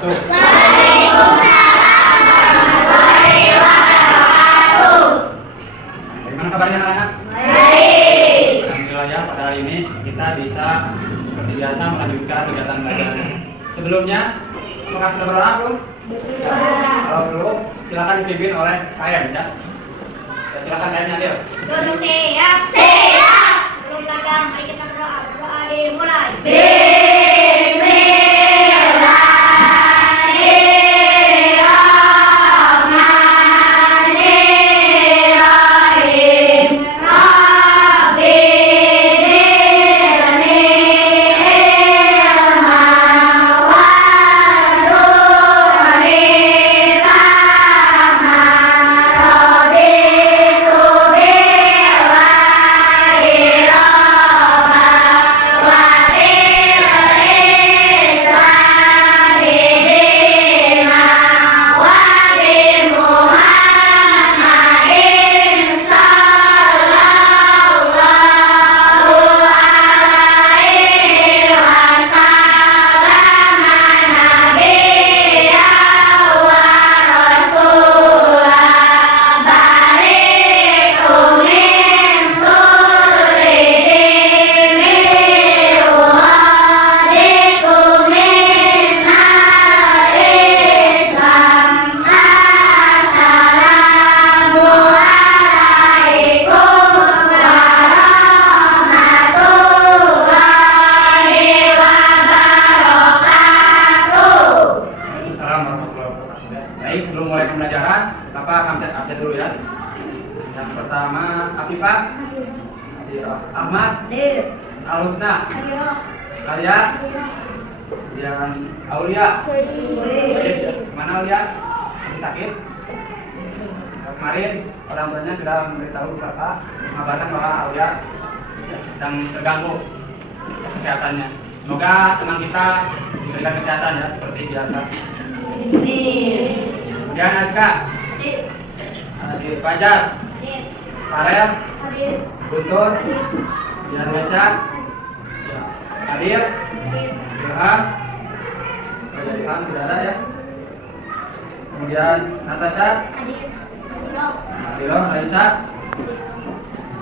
wabarakatuh. Waalaikumsalam warahmatullahi wabarakatuh. Bagaimana kabarnya anak-anak? Baik. Alhamdulillah ya, pada hari ini kita bisa seperti biasa melanjutkan kegiatan belajar. Sebelumnya, apakah sudah berdoa belum? Ya. Kalau belum, silakan dipimpin oleh KM ya. Ya, silakan KM-nya Adil. Duduk siap. Siap. Belum dagang, mari kita berdoa. Berdoa dimulai. Baik, sebelum mulai pembelajaran, Bapak absen dulu ya. Yang pertama, Afifah, Ahmad, Alusna, Arya, dan Aulia. Mana Aulia? Masih sakit? Kemarin orang tuanya sudah memberitahu Bapak, mengabarkan bahwa Aulia sedang terganggu kesehatannya. Semoga teman kita diberikan kesehatan ya seperti biasa. Kemudian Azka, Adil Fajar, Farel, Guntur, Dian Mesya, Adil, Ilham, Ilham sudah ada ya. Kemudian Natasha, Adilo, Raisa,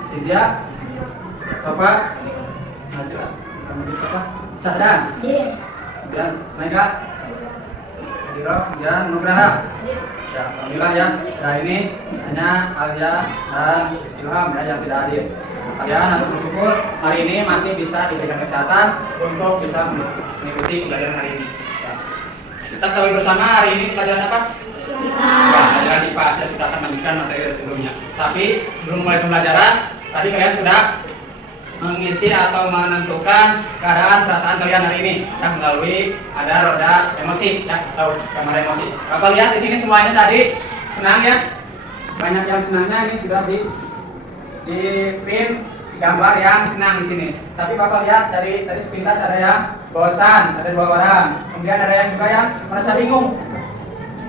Cynthia, Sofa, Sahdan, kemudian Mega, dan Nugraha. Ya, alhamdulillah ya. Nah ini hanya Alia dan Ilham ya yang tidak hadir. Kalian harus bersyukur hari ini masih bisa diberikan kesehatan untuk bisa mengikuti pelajaran hari ini. Ya. Kita tahu bersama hari ini pelajaran apa? Ya, pelajaran IPA. Saya sudah akan lanjutkan materi dari sebelumnya. Tapi sebelum mulai pembelajaran, tadi kalian sudah mengisi atau menentukan keadaan perasaan kalian hari ini ya, melalui ada roda emosi ya atau gambar emosi. Bapak lihat di sini semuanya tadi senang ya, banyak yang senangnya ini sudah di print gambar yang senang di sini. Tapi Bapak lihat dari tadi sepintas ada yang bosan, ada 2 orang, kemudian ada yang juga yang merasa bingung.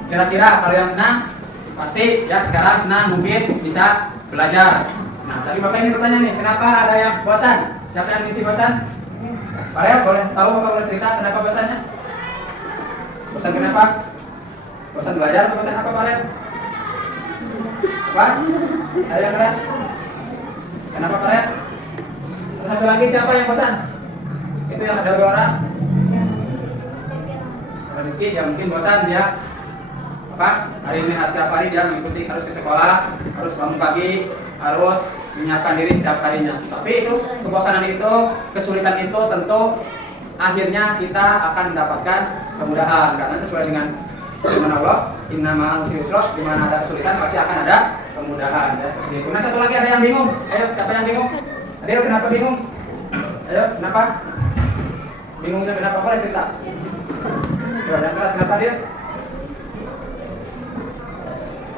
Kira-kira kalau yang senang pasti ya sekarang senang mungkin bisa belajar. Nah, tadi Bapak ini bertanya nih, kenapa ada yang bosan? Siapa yang ngisi bosan? Pak Rel, boleh tahu Bapak boleh cerita kenapa bosannya? Bosan kenapa? Bosan belajar atau bosan apa Pak Rel? Apa? Ada yang keras? Kenapa Pak Rel? Satu lagi siapa yang bosan? Itu yang ada 2 orang? Pak Rifki, ya mungkin bosan dia. Apa? Hari ini setiap hari dia mengikuti harus ke sekolah, harus bangun pagi, harus menyiapkan diri setiap harinya. Tapi itu kebosanan itu, kesulitan itu tentu akhirnya kita akan mendapatkan kemudahan karena sesuai dengan firman Allah, inna ma'al usri yusra, di mana ada kesulitan pasti akan ada kemudahan ya. Seperti itu. Nah, satu lagi ada yang bingung. Ayo, siapa yang bingung? Adil, kenapa bingung? Ayo, kenapa? Bingungnya kenapa? Boleh cerita? Coba yang kelas kenapa Adil?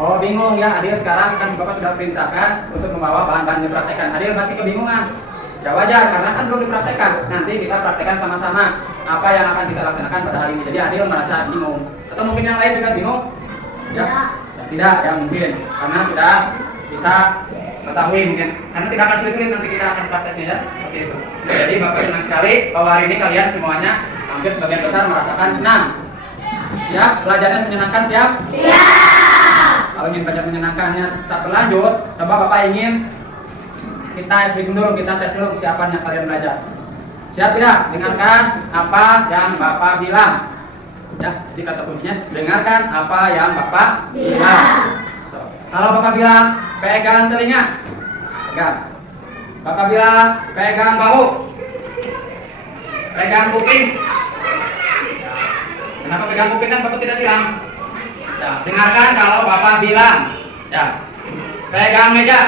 Oh bingung ya Adil, sekarang kan Bapak sudah perintahkan untuk membawa bahan-bahan dipraktekkan. Adil masih kebingungan. Ya wajar karena kan belum dipraktekkan. Nanti kita praktekkan sama-sama apa yang akan kita laksanakan pada hari ini. Jadi Adil merasa bingung. Atau mungkin yang lain juga bingung? Ya, tidak ya mungkin karena sudah bisa mengetahui mungkin. Karena tidak akan sulit-sulit nanti kita akan prakteknya ya. Seperti itu. Jadi Bapak senang sekali bahwa hari ini kalian semuanya hampir sebagian besar merasakan senang. Siap? Belajarnya menyenangkan siap? Siap. Kalau ingin belajar menyenangkannya tak berlanjut, coba Bapak ingin kita speaking dulu, kita tes dulu kesiapannya kalian belajar. Siap tidak? Dengarkan apa yang Bapak bilang. Ya, jadi kata kuncinya dengarkan apa yang Bapak bilang. Tuh. Kalau Bapak bilang pegang telinga, pegang. Bapak bilang pegang bahu, pegang kuping. Kenapa pegang kuping kan Bapak tidak bilang? Ya, dengarkan kalau Bapak bilang. Ya, pegang meja.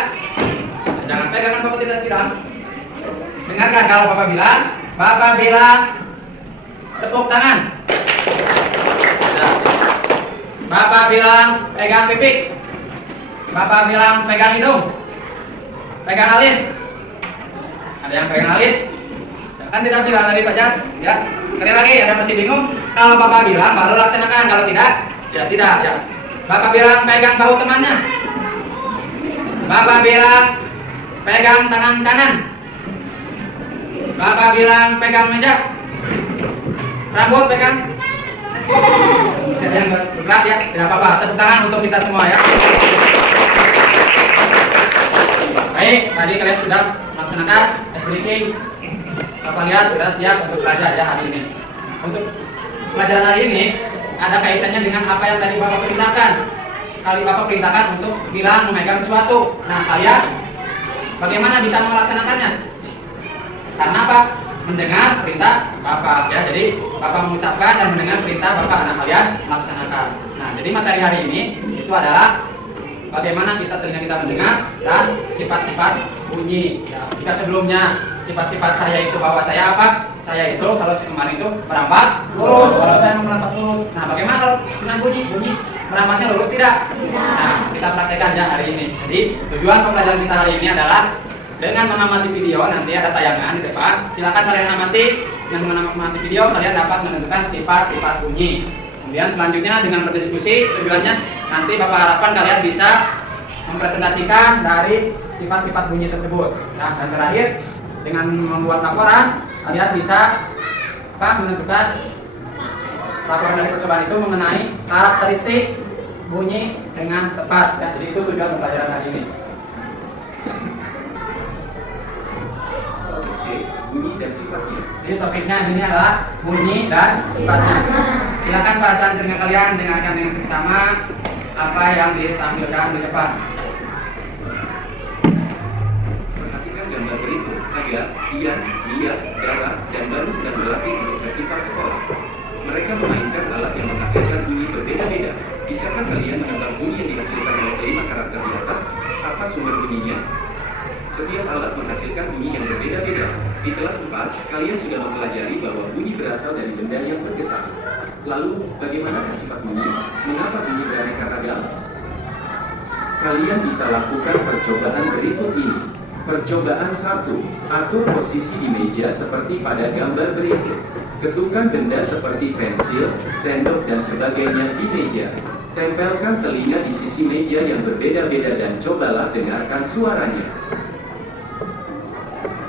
Jangan pegang kan Bapak tidak bilang. Dengarkan kalau Bapak bilang. Bapak bilang tepuk tangan. Ya. Bapak bilang pegang pipi. Bapak bilang pegang hidung. Pegang alis. Ada yang pegang alis? Ya, kan tidak bilang tadi Pak Jan. Ya. Sekali lagi ada masih bingung. Kalau Bapak bilang baru laksanakan. Kalau tidak, ya tidak. Ya. Bapak bilang pegang bahu temannya. Bapak bilang pegang tangan kanan. Bapak bilang pegang meja. Rambut pegang. Bisa yang berat ya, tidak apa-apa. Tepuk tangan untuk kita semua ya. Baik, tadi kalian sudah melaksanakan SBK. Bapak lihat sudah siap untuk belajar ya hari ini. Untuk pelajaran hari ini ada kaitannya dengan apa yang tadi Bapak perintahkan. Kali Bapak perintahkan untuk bilang memegang sesuatu. Nah, kalian bagaimana bisa melaksanakannya? Karena apa? Mendengar perintah Bapak ya. Jadi Bapak mengucapkan dan mendengar perintah Bapak. Nah, kalian melaksanakan. Nah, jadi materi hari ini itu adalah bagaimana telinga kita mendengar dan sifat-sifat bunyi. Ya, jika sebelumnya sifat-sifat saya itu bahwa saya apa? Saya itu kalau kemarin itu merambat lurus. Kalau saya merambat lurus. Nah, bagaimana kalau dengan bunyi? Bunyi merambatnya lurus tidak? Nah, kita praktekkan ya hari ini. Jadi tujuan pembelajaran kita hari ini adalah dengan mengamati video, nanti ada tayangan di depan. Silakan kalian amati. Dengan mengamati video kalian dapat menentukan sifat-sifat bunyi. Kemudian selanjutnya dengan berdiskusi, tujuannya nanti Bapak harapkan kalian bisa mempresentasikan dari sifat-sifat bunyi tersebut. Nah, dan terakhir dengan membuat laporan kalian bisa menentukan laporan dari percobaan itu mengenai karakteristik bunyi dengan tepat. Ya, jadi itu tujuan pembelajaran hari ini. Bunyi dan sifatnya. Jadi topiknya ini adalah bunyi dan sifatnya. Silakan Pak Hasan dengan kalian dengarkan dengan seksama apa yang ditampilkan di depan. Perhatikan gambar berikut agar Ian, Lia, Dara, dan Baru sedang berlatih untuk festival sekolah. Mereka memainkan alat yang menghasilkan bunyi berbeda-beda. Bisakah kalian menebak bunyi yang dihasilkan oleh kelima karakter di atas? Apa sumber bunyinya? Setiap alat menghasilkan bunyi yang berbeda-beda. Di kelas 4, kalian sudah mempelajari bahwa bunyi berasal dari benda yang bergetar. Lalu, bagaimana sifat bunyi? Mengapa bunyi beraneka ragam? Kalian bisa lakukan percobaan berikut ini. Percobaan 1. Atur posisi di meja seperti pada gambar berikut. Ketukan benda seperti pensil, sendok, dan sebagainya di meja. Tempelkan telinga di sisi meja yang berbeda-beda dan cobalah dengarkan suaranya.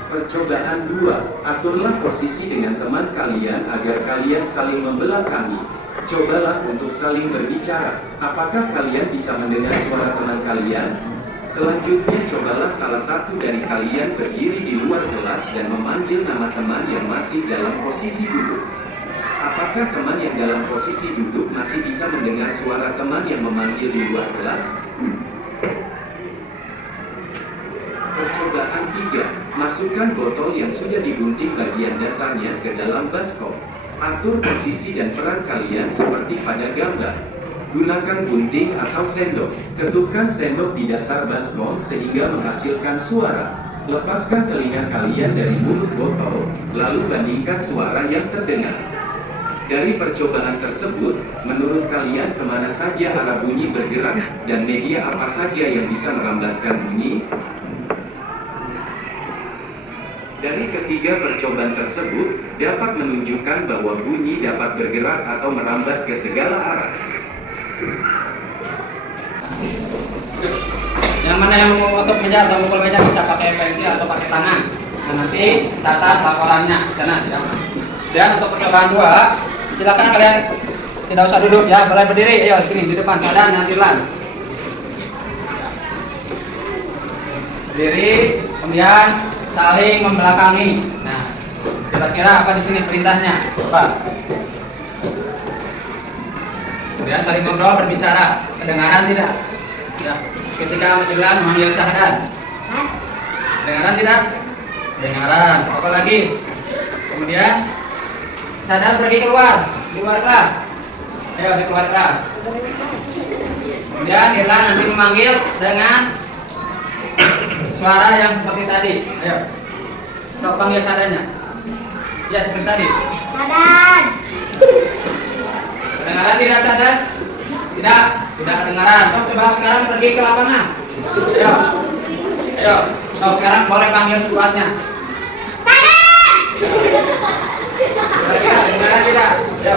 Percobaan 2. Aturlah posisi dengan teman kalian agar kalian saling membelakangi. Cobalah untuk saling berbicara. Apakah kalian bisa mendengar suara teman kalian? Selanjutnya cobalah salah satu dari kalian berdiri di luar kelas dan memanggil nama teman yang masih dalam posisi duduk. Apakah teman yang dalam posisi duduk masih bisa mendengar suara teman yang memanggil di luar kelas? Percobaan 3. Masukkan botol yang sudah digunting bagian dasarnya ke dalam baskom. Atur posisi dan peran kalian seperti pada gambar. Gunakan gunting atau sendok. Ketukkan sendok di dasar baskom sehingga menghasilkan suara. Lepaskan telinga kalian dari mulut botol, lalu bandingkan suara yang terdengar. Dari percobaan tersebut, menurut kalian kemana saja arah bunyi bergerak, dan media apa saja yang bisa merambatkan bunyi? Dari ketiga percobaan tersebut, dapat menunjukkan bahwa bunyi dapat bergerak atau merambat ke segala arah. Yang mana yang mau untuk meja atau mukul meja bisa pakai pensil atau pakai tangan. Nah, nanti catat laporannya di sana. Dan untuk percobaan 2, silakan kalian tidak usah duduk ya, boleh berdiri. Ayo sini di depan Sadan dan Irlan. Berdiri, kemudian saling membelakangi. Nah, kira-kira apa di sini perintahnya? Coba. Kemudian saling ngobrol, berbicara. Kedengaran tidak? Ya. Ketika Irlan memanggil Sadan. Kedengaran tidak? Kedengaran. Apa lagi? Kemudian Sadan pergi keluar, di luar kelas. Ayo di luar kelas. Kemudian Irlan nanti memanggil dengan suara yang seperti tadi. Ayo. Coba panggil Sadannya. Ya seperti tadi. Sadan. Kedengaran tidak Sadan? Tidak, tidak kedengaran. Coba sekarang pergi ke lapangan. Ayo. Ayo. Sekarang boleh panggil sekuatnya. Sadan. Kedengaran tidak? Ayo.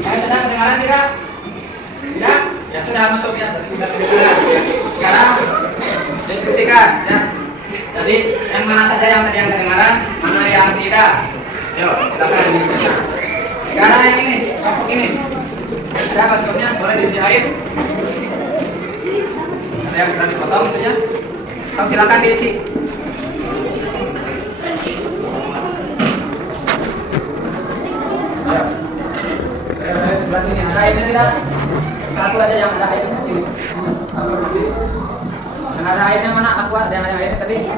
Ayo Sadan, kedengaran tidak? Tidak? Ya sudah masuk ya. Tidak kedengaran. Sekarang diskusikan ya. Jadi yang mana saja yang tadi yang kedengaran, mana yang tidak. Ayo, silakan diskusikan. Sekarang yang ini, topik ini. Ada maksudnya boleh diisi air. Ada yang sudah dipotong itu ya. Kamu silakan diisi. Ayo. Sebelah sini ada airnya tidak? Satu aja yang ada airnya di sini. Yang ada airnya mana? Aku ada yang airnya tadi.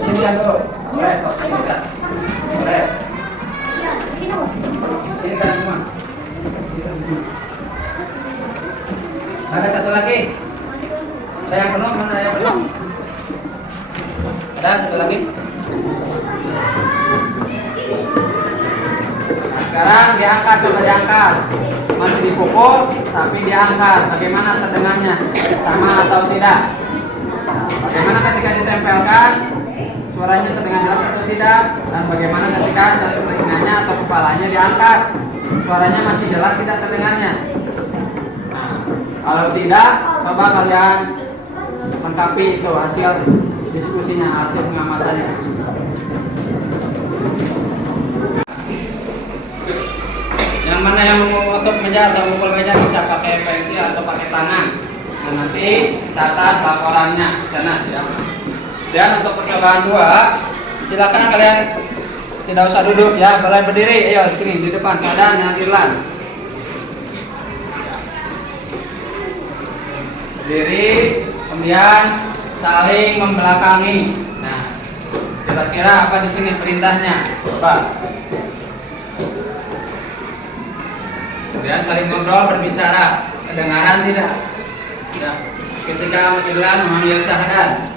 Sini kan dulu. Boleh, boleh. Sini kan semua. Ada satu lagi. Ada yang penuh, mana ada yang penuh? Ada satu lagi. Sekarang diangkat, coba diangkat. Masih dipukul, tapi diangkat. Bagaimana terdengarnya? Sama atau tidak? Nah, bagaimana ketika ditempelkan? Suaranya terdengar jelas atau tidak? Dan bagaimana ketika telinganya atau kepalanya diangkat? Suaranya masih jelas tidak terdengarnya? Nah, kalau tidak, coba kalian lengkapi itu hasil diskusinya, hasil pengamatannya. Yang mana yang menutup meja atau memukul meja bisa pakai pensil atau pakai tangan. Nah, nanti catat laporannya di sana ya. Dan untuk percobaan 2, silakan kalian tidak usah duduk ya, boleh berdiri. Ayo di sini di depan Sadan dan Irlan. Berdiri, kemudian saling membelakangi. Nah, kira-kira apa di sini perintahnya? Coba. Kemudian saling ngobrol, berbicara. Kedengaran tidak? Ya. Ketika Irlan memanggil Sadan.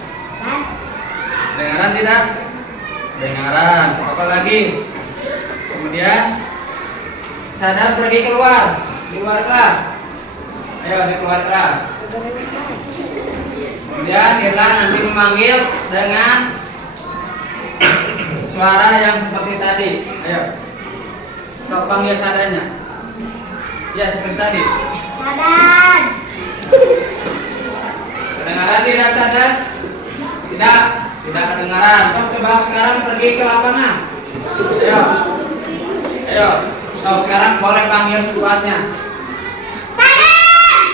Kedengaran tidak? Kedengaran. Apa lagi? Kemudian Sadan pergi keluar, di luar kelas. Ayo di luar kelas. Kemudian Irlan nanti memanggil dengan suara yang seperti tadi. Ayo. Coba panggil Sadannya. Ya seperti tadi. Sadan. Kedengaran tidak Sadan? Tidak, tidak kedengaran. Coba sekarang pergi ke lapangan. Ayo. Ayo. Sekarang boleh panggil sekuatnya. Sadan.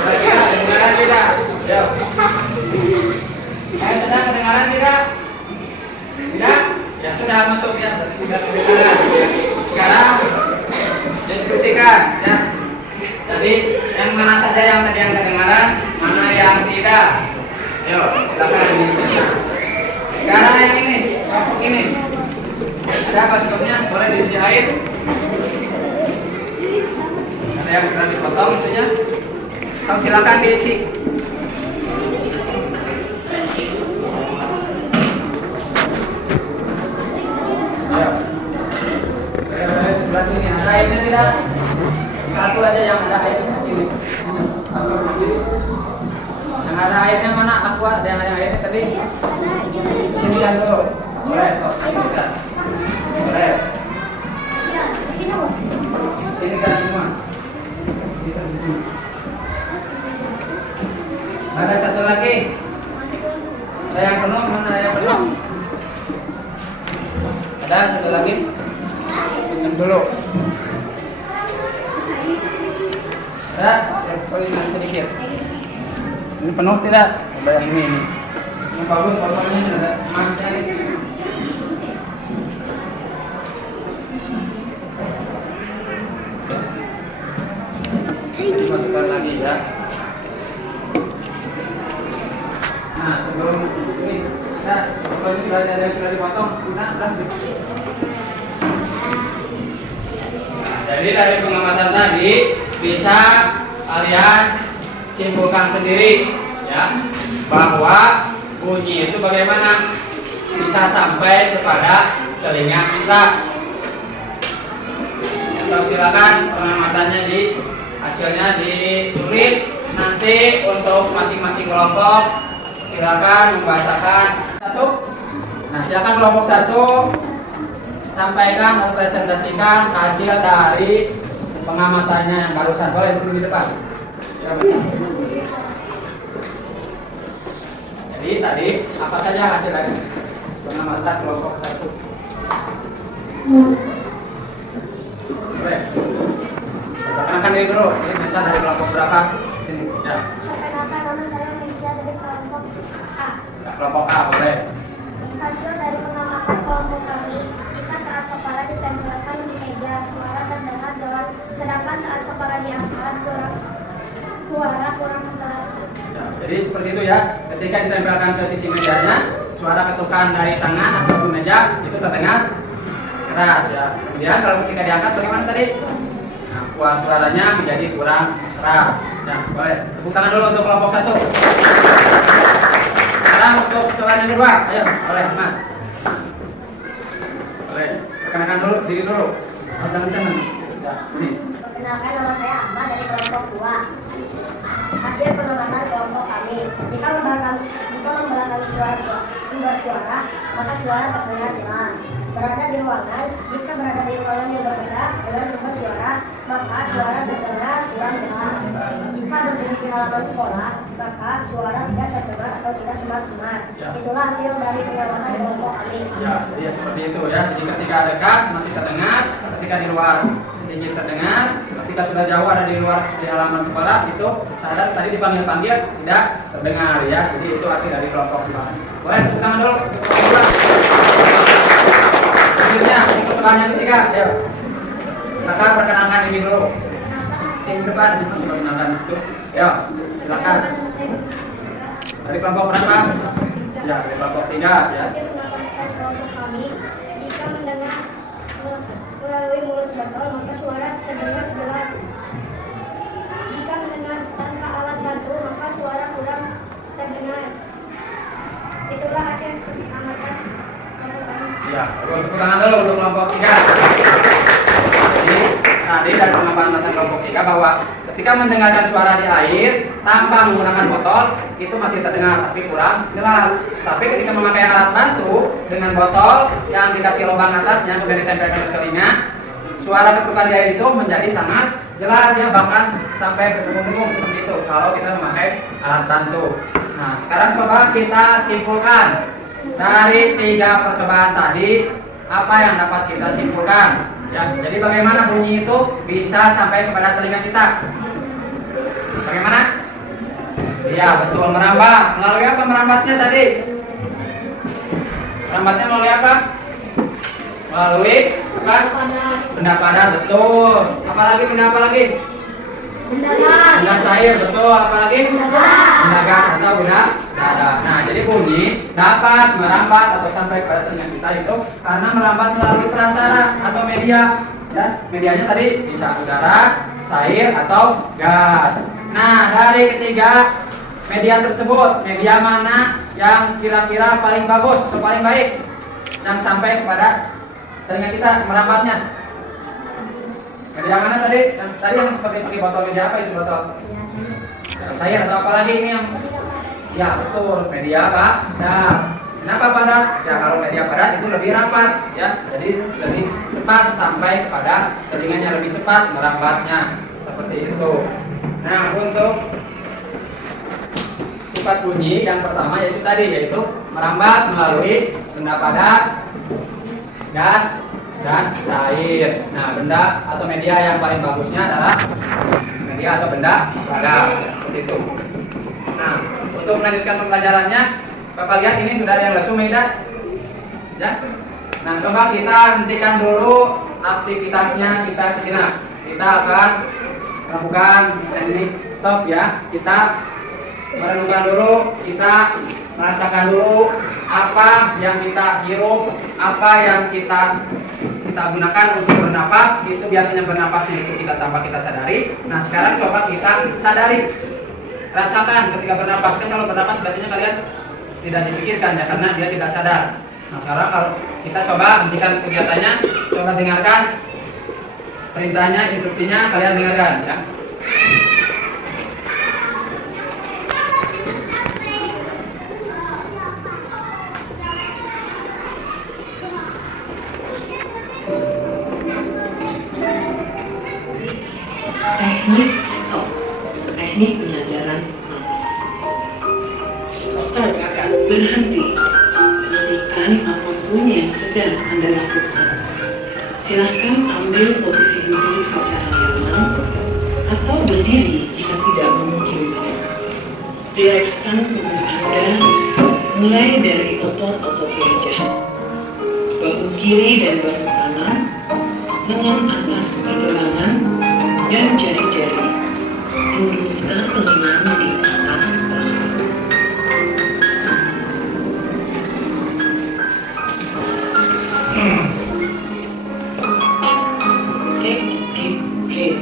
Kira-kira kedengaran tidak? Ayo. Ayo Sadan, kedengaran tidak? Tidak? Ya sudah masuk ya. Tidak kedengaran. Sekarang diskusikan ya. Jadi yang mana saja yang tadi yang kedengaran, mana yang tidak. Ayo, silakan diskusikan. Sekarang yang ini, topik ini. Ada maksudnya boleh diisi air. Ada yang sudah dipotong itunya. Kamu silakan diisi. Ayo. Sebelah sini ada airnya tidak? Satu aja yang ada airnya di sini. Masuk di sini. Yang ada airnya mana? Aku ada yang airnya tadi. Sini kan dulu. Boleh, boleh. Sini kan semua. Ada satu lagi. Ada yang penuh, mana ada yang penuh? Ada satu lagi. dulu. Ya, yang sedikit. Ini penuh tidak? Coba yang ini. Yang bagus fotonya ini ada emasnya nih. Masukkan lagi ya. Nah, sebelum ini, kalau ini sudah ada yang sudah dipotong, jadi dari pengamatan tadi bisa kalian simpulkan sendiri ya bahwa bunyi itu bagaimana bisa sampai kepada telinga kita. Atau silakan pengamatannya di hasilnya ditulis nanti untuk masing-masing kelompok. Silakan membacakan satu. Nah, silakan kelompok satu sampaikan atau presentasikan hasil dari pengamatannya yang barusan. Boleh di sini di depan. Jadi tadi apa saja hasil dari pengamatan kelompok satu? Boleh. Perkenalkan diri dulu. Ini misal dari kelompok berapa? Sini. Ya. Perkenalkan, nama saya Media dari kelompok A. Ya, kelompok A boleh. Hasil dari pengamatan kelompok kami, jika saat kepala ditempelkan di meja, suara terdengar jelas, sedangkan saat kepala diangkat, suara kurang keras. Ya, jadi seperti itu ya. Ketika ditempelkan ke sisi mejanya, suara ketukan dari tangan atau meja itu terdengar keras ya. Kemudian kalau ketika diangkat bagaimana tadi? Nah, suaranya menjadi kurang keras. Ya, boleh. Tepuk tangan dulu untuk kelompok satu. Sekarang untuk suara yang kedua, ayo, boleh, Mas. Boleh. Perkenalkan dulu diri dulu. Jangan di sana. Ya, ini. Perkenalkan, nama saya Ahmad dari kelompok 2. Hasil pengamatan kelompok kami, jika membelakang sumber suara, maka suara terdengar jelas. Berada di ruangan, jika berada di ruangan yang berbeda dengan sumber suara, maka suara terdengar kurang jelas. Jika berdiri di halaman sekolah, maka suara tidak terdengar atau tidak semar-semar. Ya. Itulah hasil dari pengamatan kelompok kami. Ya, jadi ya seperti itu ya. Jadi ketika dekat masih terdengar, ketika di luar sedikit terdengar, ketika sudah jauh ada di luar di halaman sekolah itu sadar tadi dipanggil-panggil tidak terdengar ya. Jadi itu hasil dari kelompok 2. Boleh tepuk tangan dulu untuk kelompok 2. Hasilnya untuk pertanyaan ketiga, ya. Kakak perkenalkan diri dulu. Yang depan perkenalkan itu. Ya, silakan. Dari kelompok berapa? Ya, dari kelompok 3 ya. Hasil pengamatan kelompok kami, jika mendengar melalui mulut botol, maka suara terdengar jelas. Jika mendengar tanpa alat bantu, maka suara kurang terdengar. Itulah hasil pengamatan kelompok kami. Ya, tepuk tangan dulu untuk kelompok 3. Jadi, tadi dari pengamatan kelompok 3 bahwa ketika mendengarkan suara di air tanpa menggunakan botol itu masih terdengar tapi kurang jelas. Tapi ketika memakai alat bantu dengan botol yang dikasih lubang atasnya kemudian ditempelkan ke telinga, suara ketukan di air itu menjadi sangat jelas ya, bahkan sampai berdengung-dengung seperti itu kalau kita memakai alat bantu. Nah, sekarang coba kita simpulkan dari 3 percobaan tadi apa yang dapat kita simpulkan. Ya, jadi bagaimana bunyi itu bisa sampai kepada telinga kita? Bagaimana? Iya, betul, merambat. Melalui apa merambatnya tadi? Merambatnya melalui apa? Melalui apa? Benda padat, betul. Apalagi benda apa lagi? Benda cair, betul. Apalagi? Benda gas atau benda dadah. Nah, jadi bunyi dapat merambat atau sampai pada telinga kita itu karena merambat melalui perantara atau media. Ya, medianya tadi bisa udara, cair atau gas. Nah, dari ketiga media tersebut, media mana yang kira-kira paling bagus atau paling baik yang sampai kepada telinga kita merambatnya? Media mana tadi? Tadi yang seperti pakai botol, media apa itu botol? Cair atau apa lagi ini yang? Ya betul, media padat. Kenapa padat? Ya kalau media padat itu lebih rapat, ya. Jadi lebih cepat sampai kepada telinganya, lebih cepat merambatnya. Seperti itu. Nah, untuk sifat bunyi yang pertama yaitu merambat melalui benda padat, gas dan cair. Nah, benda atau media yang paling bagusnya adalah media atau benda padat, seperti itu. Nah, untuk melanjutkan pembelajarannya, Bapak lihat ini sudah ada yang lesung, Maida. Ya. Nah, coba kita hentikan dulu aktivitasnya kita sejenak. Kita akan melakukan teknik stop ya. Kita merenungkan dulu, kita merasakan dulu apa yang kita hirup, apa yang kita gunakan untuk bernapas. Itu biasanya bernapasnya itu kita tanpa kita sadari. Nah, sekarang coba kita sadari, rasakan ketika bernapas. Kan kalau bernapas biasanya kalian tidak dipikirkan ya, karena dia tidak sadar. Nah, sekarang kalau kita coba hentikan kegiatannya, coba dengarkan perintahnya, instruksinya, kalian dengarkan ya. Teknik stop, teknik penyadaran napas. Stop, berhenti. Hentikan apapun yang sedang Anda lakukan. Silahkan ambil posisi duduk secara nyaman atau berdiri jika tidak memungkinkan. Rilekskan tubuh Anda mulai dari otot-otot wajah, bahu kiri dan bahu kanan, lengan atas pergelangan, dan jari-jari. Luruskan lengan di atas paha. Take a deep breath.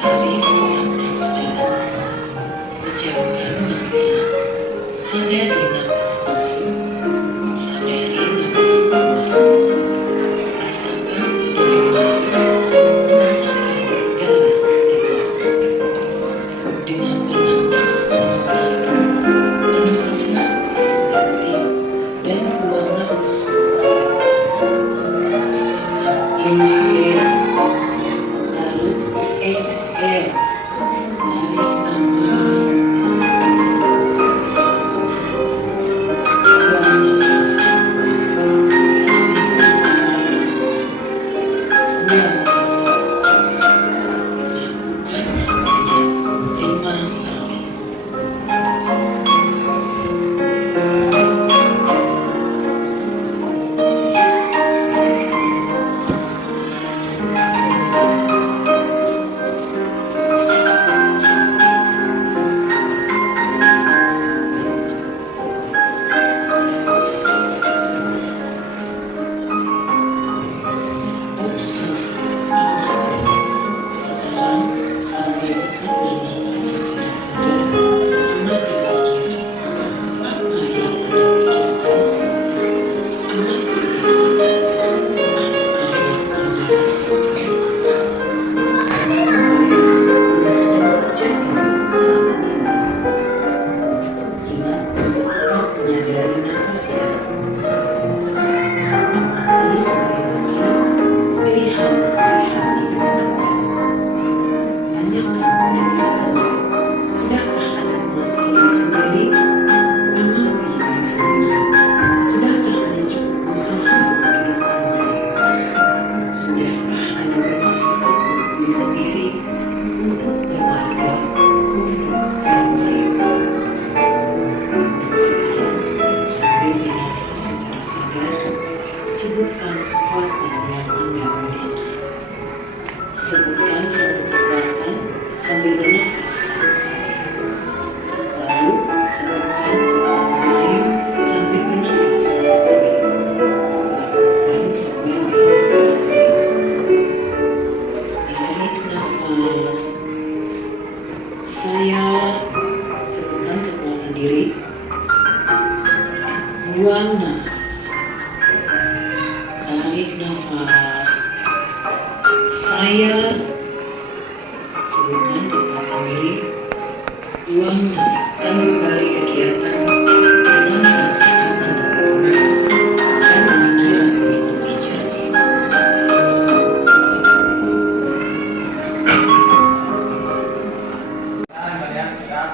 Tarik napas dalam. Pejamkan mata. Sadari napas masuk. Sadari napas keluar. Rasakan udara masuk. Rasakan udara keluar. Dengan bernapas melalui hidung, bernafaslah berhenti dan buang napas balik. Inhale, lalu exhale. Tarik napas, buang napas. Tarik napas, buang napas. Lakukan sebanyak 5 kali. Sekarang sambil tetap bernapas secara sadar, amati pikiran. Apa yang Anda pikirkan? Amati perasaan. Apa yang Anda rasakan? Apa yang sebetulnya sedang terjadi saat ini? Ingat untuk tetap menyadari nafasnya. Amati sekali lagi pilihan-pilihan hidup Anda. Tanyakan pada diri Anda, sudahkah Anda mengasihi diri sendiri? Amati diri sendiri. Sudahkah Anda cukup berusaha untuk hidup Anda? Sudahkah Anda bermanfaat untuk diri sendiri, untuk keluarga, untuk orang lain? Sekarang, sambil bernafas secara sadar, sebutkan kekuatan yang Anda miliki. Sebutkan satu kekuatan sambil bernafas 1 kali. Lalu sebutkan kekuatan lain sambil bernafas 1 kali. Lakukan sebanyak 2 kali. Tarik nafas. Saya sebutkan kekuatan diri. Buang nafas. Tarik nafas. Saya sebutkan kekuatan diri. Buang nafas dan kembali kegiatan dengan perasaan yang lebih tenang dan pikiran yang lebih jernih. Kalian sudah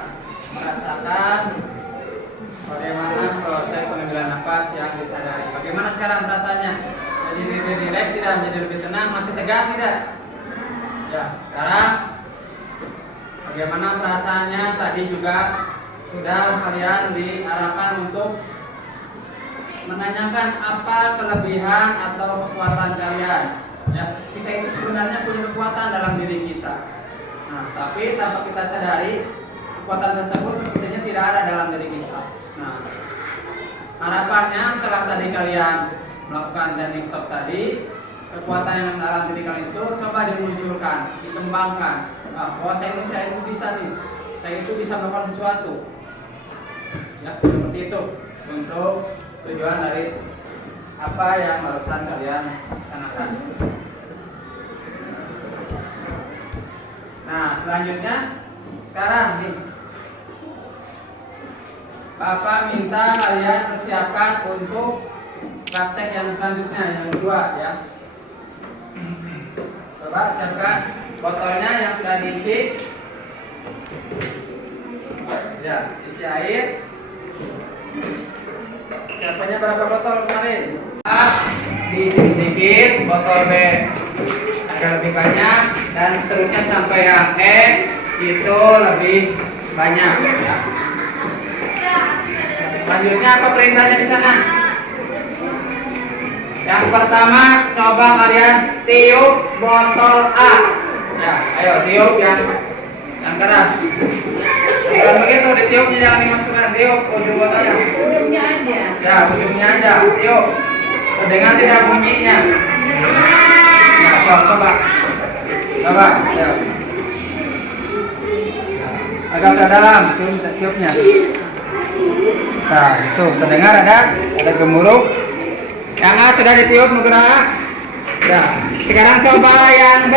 merasakan bagaimana proses pengambilan nafas yang disadari. Bagaimana sekarang perasaannya? Jadi rileks tidak? Menjadi tegang tidak? Ya, sekarang bagaimana perasaannya? Tadi juga sudah kalian diarahkan untuk menanyakan apa kelebihan atau kekuatan kalian. Ya, kita itu sebenarnya punya kekuatan dalam diri kita. Nah, tapi tanpa kita sadari, kekuatan tersebut sepertinya tidak ada dalam diri kita. Nah, harapannya setelah tadi kalian melakukan teknik stop tadi, kekuatan yang dalam diri kalian itu coba dimunculkan, dikembangkan. Nah, bahwa saya itu bisa nih, saya itu bisa melakukan sesuatu. Ya, seperti itu untuk tujuan dari apa yang barusan kalian laksanakan. Nah, selanjutnya sekarang nih, Bapak minta kalian persiapkan untuk praktek yang selanjutnya, yang kedua ya. Coba siapkan botolnya yang sudah diisi. Ya, isi air. Siapanya berapa botol kemarin? A, diisi sedikit, botol B agak lebih banyak, dan seterusnya sampai yang E itu lebih banyak ya. Selanjutnya apa perintahnya di sana? Yang pertama, coba kalian tiup botol A. Ya, ayo tiup yang keras. Bukan begitu, ditiupnya jangan dimasukkan, tiup ujung botolnya. Ujungnya aja. Ya, ujungnya aja, tiup. Dengan tidak bunyinya. Ya, coba. Ya. Agak ke dalam, tiupnya. Nah, itu terdengar ada gemuruh. Yang A sudah ditiup bergerak. Ya, sekarang coba yang B.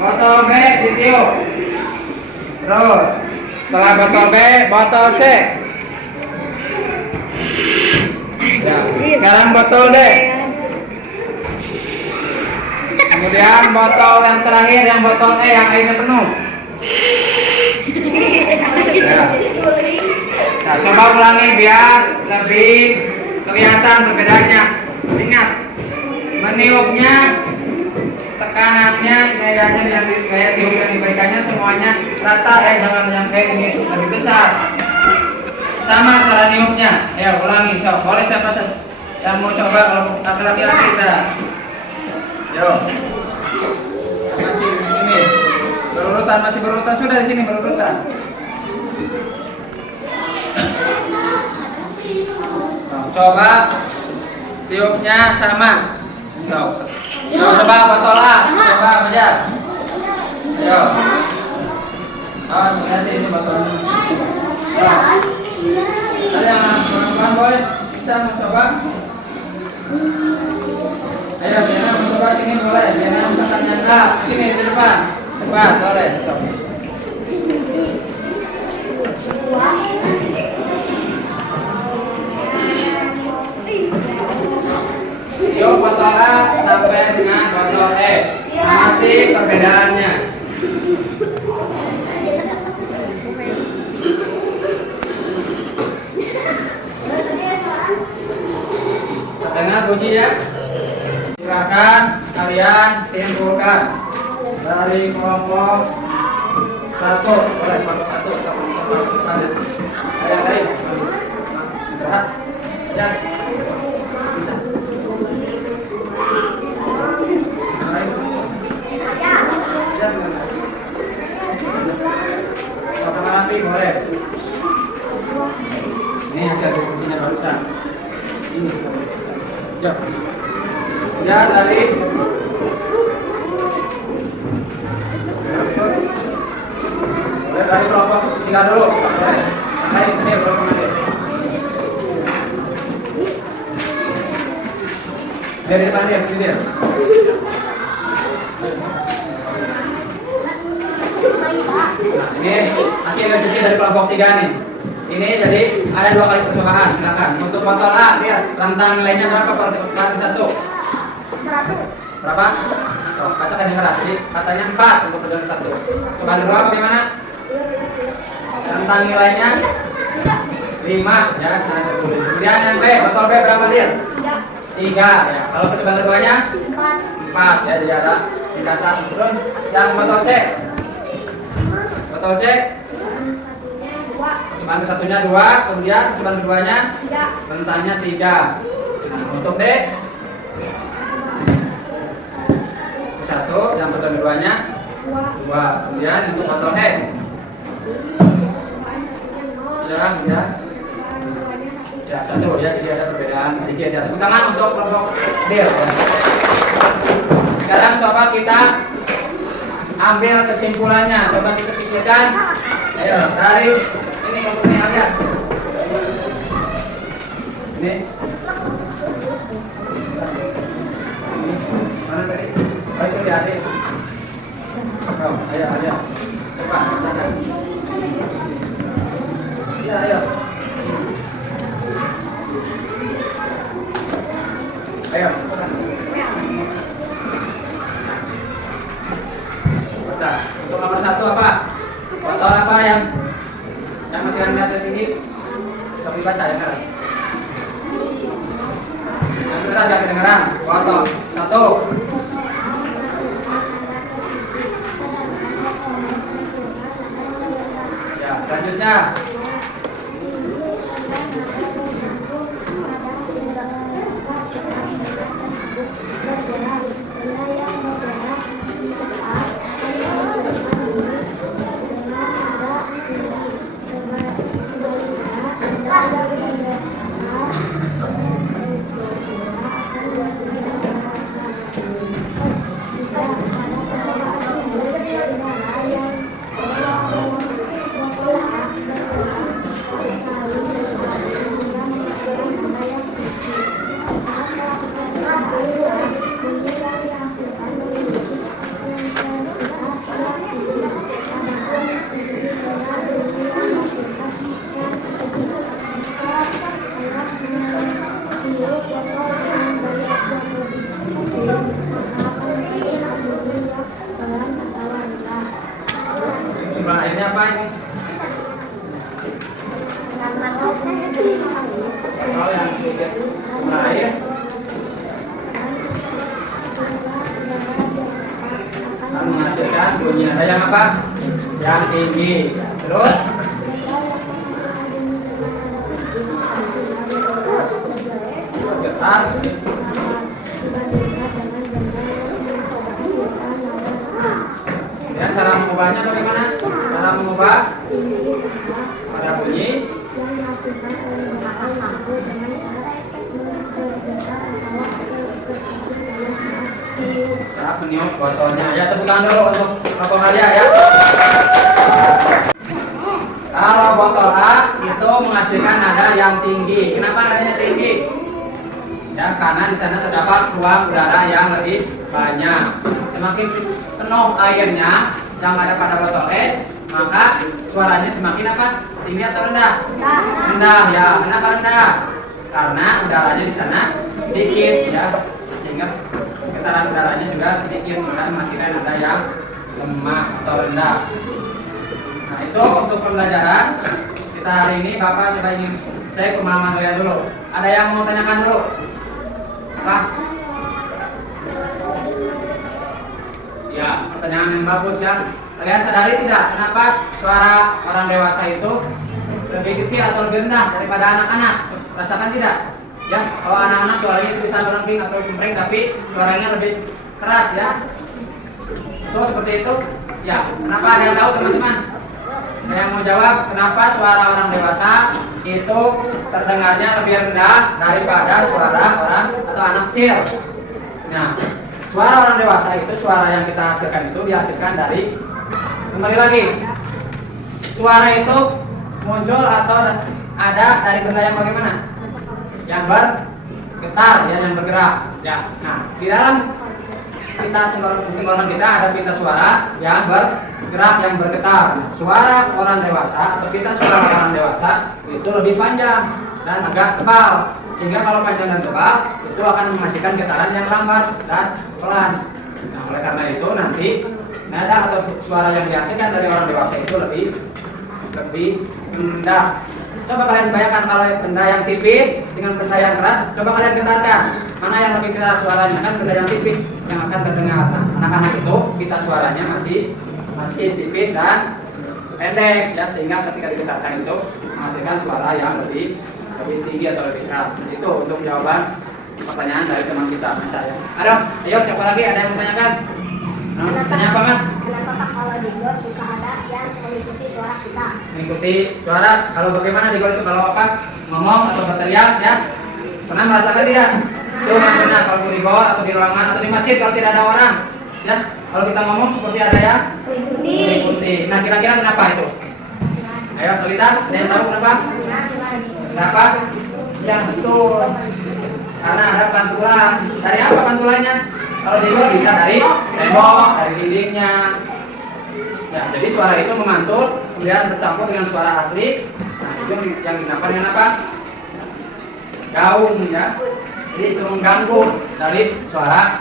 Botol B ditiup. Terus setelah botol B, botol C. Ya, sekarang botol D. Kemudian botol yang terakhir, yang botol E, yang airnya penuh. Ya. Nah, coba ulangi biar lebih kelihatan perbedaannya. Ingat, meniupnya, tekanannya, gayanya yang gaya tiup yang diberikannya semuanya rata. Jangan yang kayak ini lebih besar. Sama cara niupnya. Ya, ulangi. So, boleh siapa yang mau coba? Kalau laki-laki kita. Yo. Masih ini berurutan, masih berurutan, sudah di sini berurutan. Coba tiupnya sama. Coba botol A, coba aja. Ayo. Awas, lihat ini botolnya. Ada yang teman-teman boleh bisa mencoba. Ayo, Diana mencoba sini boleh. Diana misalkan yang A, sini di depan. Depan boleh. Yuk botol A sampai dengan botol E. Amati perbedaannya. Dengar bunyi ya. Silakan kalian simpulkan dari kelompok 1. Boleh kelompok 1. Saya lain. Berat. Ya. Bisa. Sama rapi boleh. Ini hasil diskusinya barusan. Ini. Ya dari kelompok 3 dulu. Boleh. Ini belum kemarin. Dari depan dia, sini dia. Nah, ini hasil diskusi dari kelompok 3 nih. Ini jadi ada 2 kali percobaan, silakan. Untuk botol A, lihat rentang nilainya berapa per 1? 100. Berapa? Oh, bacakan yang keras. Jadi katanya 4 untuk percobaan 1. Coba kedua bagaimana? Rentang nilainya 5, ya sangat tertulis. Kemudian yang B, botol B berapa dia? 3 ya. Kalau percobaan keduanya 4. 4 ya, jadi ada tingkatan. Terus yang botol C. Botol C cuman satunya 2, kemudian cuman keduanya bentangnya 3. Untuk D 1, yang botol keduanya 2. Kemudian untuk botol E ya 1 ya, jadi ada perbedaan sedikit ya. Tepuk tangan untuk kelompok D ya. Sekarang coba kita ambil kesimpulannya, coba kita pikirkan. Ayo dari ini kelompoknya lihat. Ini mana tadi? Oh itu dia adik. Oh, ayo. Coba bacakan. Ya, ayo. Ayo. Baca. Untuk nomor 1 apa? Botol apa yang masih kan lihat tinggi? Coba baca yang keras. Yang keras ya kedengeran. Botol 1. Ya, selanjutnya. Sumber airnya apa ini? Oh, yang sumber air. Akan menghasilkan bunyi. Ada yang apa? Yang tinggi. Terus getar. Dan cara mengubahnya bagaimana? Cara mengubah pada bunyi cara meniup botolnya. Ya, tepuk tangan dulu untuk kelompok Alia ya. Kalau botol A itu menghasilkan nada yang tinggi. Kenapa nadanya tinggi? Ya, karena di sana terdapat ruang udara yang lebih banyak. Semakin penuh airnya yang ada pada botol E, maka suaranya semakin apa? Tinggi atau rendah? Rendah ya. Kenapa rendah? Karena udaranya di sana sedikit ya, sehingga getaran udaranya juga sedikit, dan menghasilkan nada yang lemah atau rendah. Nah, itu untuk pembelajaran kita hari ini. Bapak coba ingin cek pemahaman kalian dulu. Ada yang mau tanyakan dulu? Apa? Ya, pertanyaan yang bagus ya. Kalian sadari tidak kenapa suara orang dewasa itu lebih kecil atau lebih rendah daripada anak-anak? Rasakan tidak? Ya, kalau anak-anak suaranya itu bisa melengking atau cempreng, tapi suaranya lebih keras ya. Terus seperti itu. Ya, kenapa? Ada yang tahu teman-teman? Ada yang mau jawab kenapa suara orang dewasa itu terdengarnya lebih rendah daripada suara orang atau anak kecil? Nah, suara orang dewasa itu, suara yang kita hasilkan itu dihasilkan dari, kembali lagi, suara itu muncul atau ada dari benda yang bagaimana? Yang bergetar ya, yang bergerak ya. Nah, di dalam tenggorokan kita ada pita suara yang bergerak, yang bergetar. Nah, suara orang dewasa atau pita suara orang dewasa itu lebih panjang dan agak tebal, sehingga kalau panjang dan tebal itu akan menghasilkan getaran yang lambat dan pelan. Nah, oleh karena itu nanti nada atau suara yang dihasilkan dari orang dewasa itu lebih rendah. Coba kalian bayangkan kalau benda yang tipis dengan benda yang keras, coba kalian gentarkan. Mana yang lebih keras suaranya? Kan benda yang tipis yang akan terdengar. Nah, anak-anak itu kita suaranya masih tipis dan pendek ya, sehingga ketika digetarkan itu menghasilkan suara yang lebih tinggi atau lebih keras. Itu untuk jawaban pertanyaan dari teman kita, saya. Ayo siapa lagi ada yang bertanyakan? Tanya apa Mas? Kenapa kalau di gol suka ada yang mengikuti suara kita? Mengikuti suara. Kalau bagaimana di gol itu kalau apa? Ngomong atau berteriak ya? Pernah merasakan tidak? Itu maksudnya kalau di gol atau di ruangan atau di masjid kalau tidak ada orang ya. Kalau kita ngomong seperti ada yang mengikuti. Nah kira-kira kenapa itu? Ayo Solita, ada yang tahu kenapa? Kenapa? Ya betul. Karena ada pantulan. Dari apa pantulannya? Kalau di luar bisa dari tembok, dari dindingnya. Ya, jadi suara itu memantul, kemudian bercampur dengan suara asli. Nah, itu yang dinamakan dengan apa? Gaung ya. Jadi itu mengganggu dari suara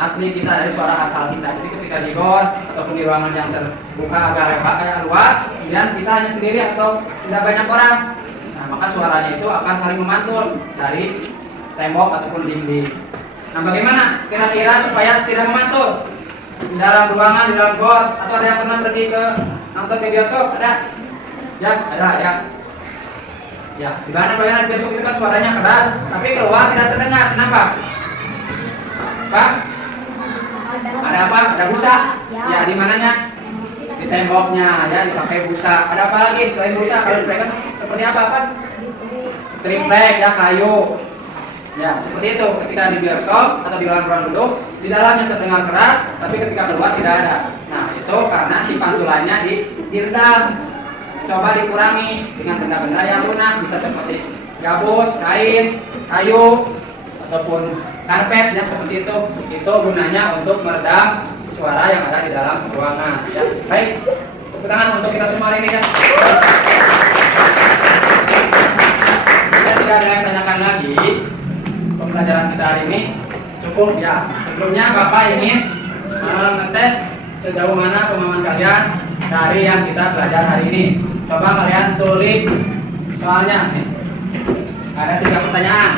asli kita, dari suara asal kita. Jadi ketika di gor ataupun di ruangan yang terbuka agak lebar, kayak luas, kemudian kita hanya sendiri atau tidak banyak orang. Nah, maka suaranya itu akan saling memantul dari tembok ataupun dinding. Nah, bagaimana kira-kira supaya tidak memantul di dalam ruangan, di dalam gor? Atau ada yang pernah pergi ke nonton ke bioskop? Ada? Ya, ada ya. Ya, di mana di bioskop itu kan suaranya keras, tapi keluar tidak terdengar. Kenapa? Pak? Ada apa? Ada busa? Ya, di mananya? Di temboknya, ya, dipakai busa. Ada apa lagi selain busa? Kalau dipegang seperti apa, Pak? Triplek, ya, kayu. Ya, seperti itu. Ketika di bioskop atau di ruang duduk, di dalamnya terdengar keras, tapi ketika keluar tidak ada. Nah, itu karena si pantulannya diredam. Coba dikurangi dengan benda-benda yang lunak, bisa seperti gabus, kain, kayu, ataupun karpet, ya seperti itu. Itu gunanya untuk meredam suara yang ada di dalam ruangan. Ya, baik. Tepuk tangan untuk kita semua hari ini ya. Jika tidak ada yang tanyakan lagi, pembelajaran kita hari ini cukup ya. Sebelumnya Bapak ingin mengetes sejauh mana pemahaman kalian dari yang kita belajar hari ini. Coba kalian tulis soalnya nih. Ada 3 pertanyaan.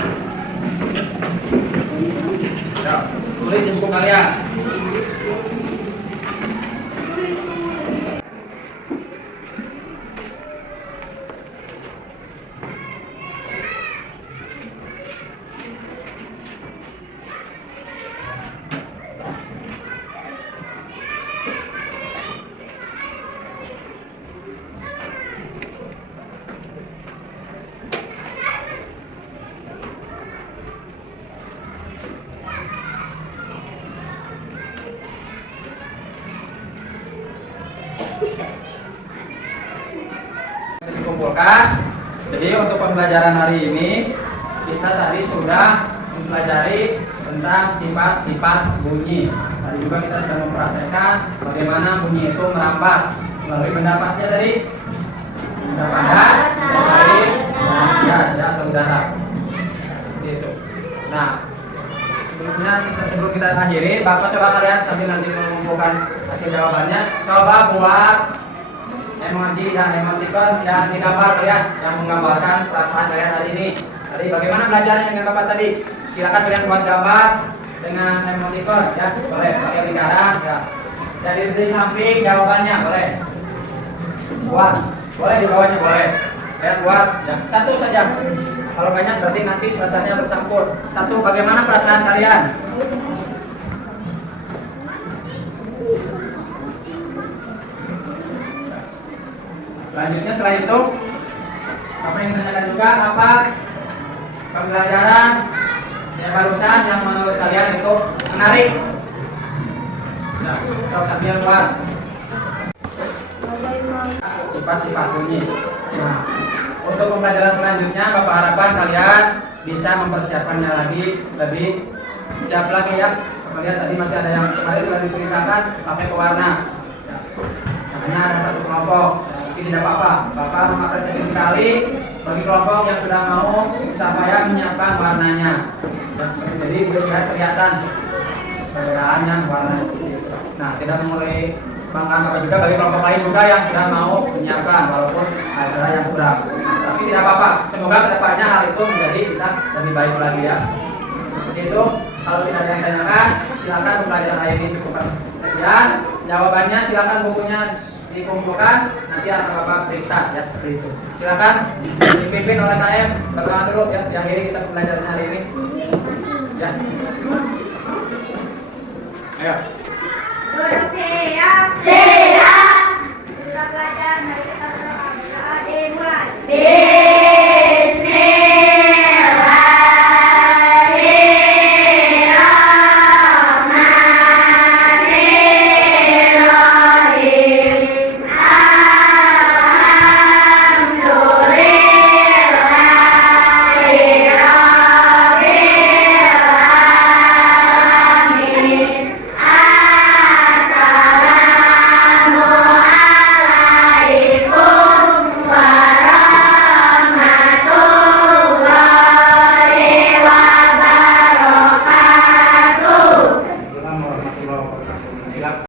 Ya, tulis di buku kalian. Dikumpulkan. Jadi untuk pembelajaran hari ini kita tadi sudah mempelajari tentang sifat-sifat bunyi. Tadi juga kita sudah mempraktekkan bagaimana bunyi itu merambat melalui benda apa saja tadi? Benda padat, garis, gas, atau udara. Seperti itu. Nah, sebelum kita akhiri, Bapak coba kalian sambil nanti mengumpulkan hasil jawabannya, coba buat emoji dan emoticon yang digambar kalian, yang menggambarkan perasaan kalian hari ini. Tadi bagaimana belajarnya dengan Bapak tadi? Silakan kalian buat gambar dengan emoticon ya, boleh pakai lingkaran ya. Jadi di samping jawabannya boleh. Buat, boleh di bawahnya boleh. Ya buat ya. Satu saja. Kalau banyak berarti nanti perasaannya bercampur. Satu, bagaimana perasaan kalian? Selanjutnya setelah itu apa yang ditanyakan juga apa pembelajaran yang barusan yang menurut kalian itu menarik. Nah, kalau sambil buat sifat-sifat bunyi. Nah, untuk pembelajaran selanjutnya Bapak harapkan kalian bisa mempersiapkannya lagi lebih siap lagi ya. Kemudian tadi masih ada yang kemarin sudah diceritakan pakai pewarna. Hanya ada satu kelompok. Tidak apa-apa, Bapak mengapresiasi sekali bagi kelompok yang sudah mau supaya menyiapkan warnanya. Jadi biar kelihatan perbedaannya warna. Nah, tidak mulai bangga Bapak juga bagi kelompok lain juga yang sudah mau menyiapkan walaupun ada yang kurang. Tapi tapi tidak apa-apa. Semoga kedepannya hal itu menjadi bisa lebih baik lagi ya. Seperti itu. Kalau tidak ada yang tanyakan, silakan pembelajaran hari ini cukup sekian. Jawabannya silakan bukunya dikumpulkan, nanti akan Bapak periksa ya, seperti itu. Silakan dipimpin oleh KM. Bagaimana dulu ya, yang ini kita pembelajaran hari ini. Ya. Ayo.